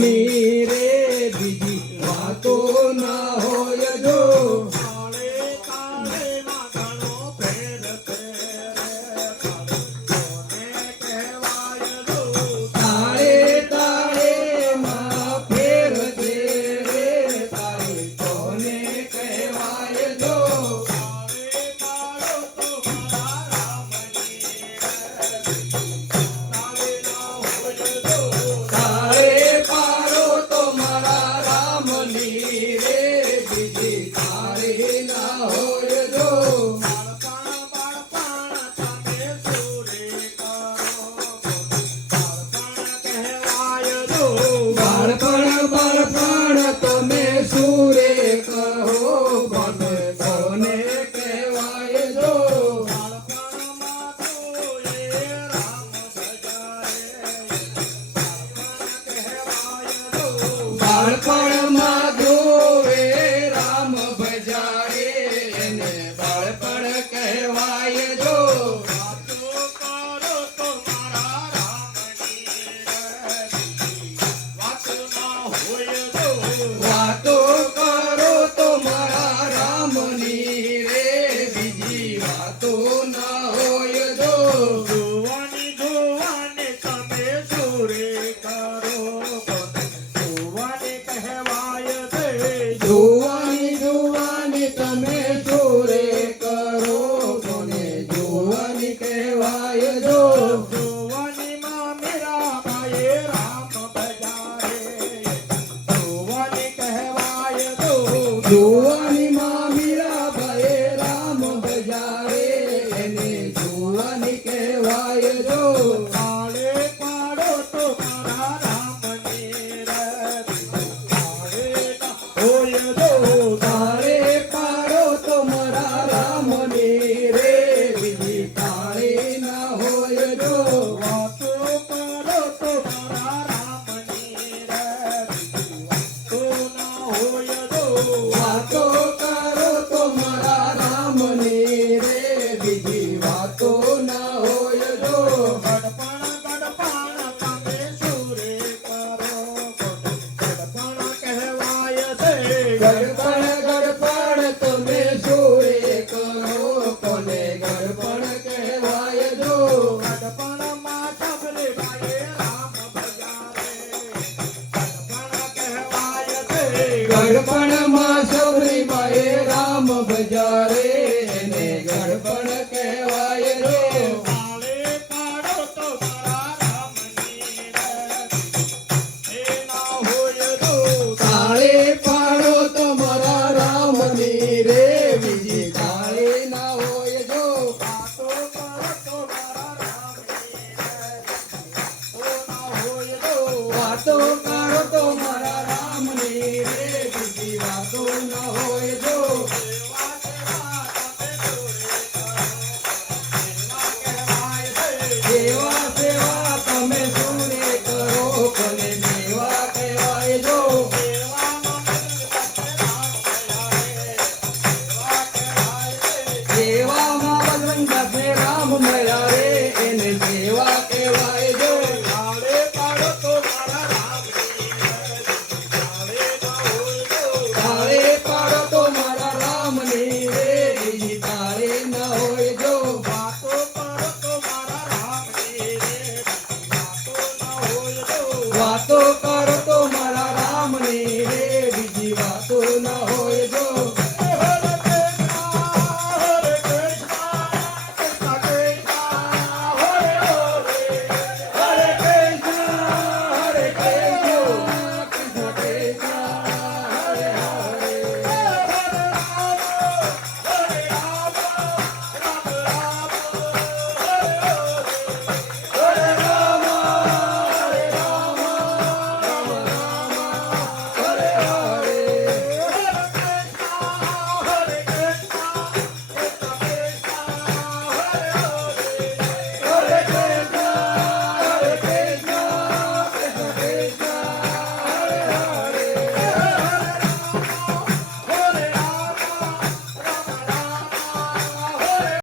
રામની રે બીજી વાતો ના હોય જો તાળે તાળે માં ઘણો ફેર છે કોને કહેવાય જો તાળે તાળે માં ફેર છે રે તાળે કોને કહેવાય જો તાળે તાળો તો મારા રામની તાળે ના હોય જો તાળે પાડો તો મારા રામની રે બીજી તાળે ના હોય જો બાળપણ તમે સુરે કરો બાળપણ કહેવાય જો બાળપણ તમે સુરે કહો મને કોને કહેવાય જો બાળપણમાં તો એ રામ ભજાય એને બાળપણ કહેવાય જો બાળપણ કહેવાય વાતો કરો તો મારા રામની રે બીજી વાતો ના હોય જો જોવાની જોવાની તમે સુરે કરો જોવાની કહેવાય છે જોવાની જોવાની તમે સુરે કરો કોને જોવાની કહેવાય જો જોવાની માં મેરા ભાઈ રામ બજારે જોવાની કહેવાય તો જોવાની માં મીરાબાઈ રામ બજારે એને જોવાની કહેવાય જો તાળે પાડો તો મારા રામની રે તાળે ના હોય જો તાળે પાડો તો મારા રામની રે બીજી તાળે ના હોય જો વાતો કરો તો મારા રામની રે વાતો ના હોય જો વાતો કરો તો મારા રામની રે બીજી વાતો ના હોય જો ગડપણ તમે સુરે કરો ગડપણ કહેવાય છે ગડપણ તમે સુરે કરો કોને ગડપણ કહેવાય જો ગડપણમાં સબરે ભાઈ રામ ભજારે ગડપણ કહેવાય છે ગડપણમાં સૌરીબાઈ રામ બજારે એને ગડપણ કહેવાય જો તાળે પાડો તો મારા રામની રે એ ના હોય તો તાળે પાડો તો મારા રામની રે બીજી તાળે ના હોય જો વાતો કરો તો મારા રામની રે ઓ ના હોય તો વાતો કરો તો